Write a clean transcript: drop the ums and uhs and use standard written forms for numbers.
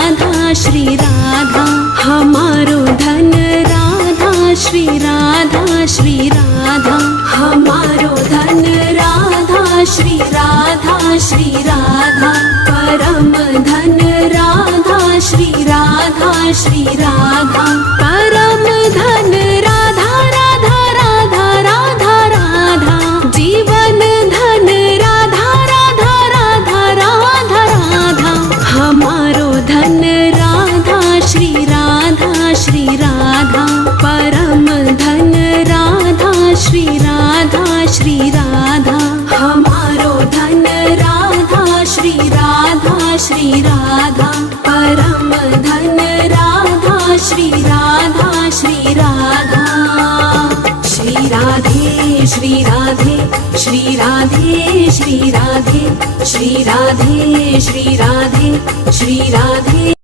श्री राधा, हमारो धन राधा श्री राधा, श्री राधा हमारो धन राधा श्री राधा, श्री राधा परम धन राधा श्री राधा, श्री राधा परम धन राधा, राधा राधा राधा राधा जीवन धन राधा, राधा राधा राधा राधा हमारो धन राधा श्री राधा, श्री राधा परम धन राधा श्री राधा, श्री राधा हमारो धन राधा श्री राधा, श्री राधा परम धन राधा श्री राधा, श्री राधा श्री राधे, श्री राधे, श्री राधे, श्री राधे, श्री राधे, श्री राधे, श्री राधे।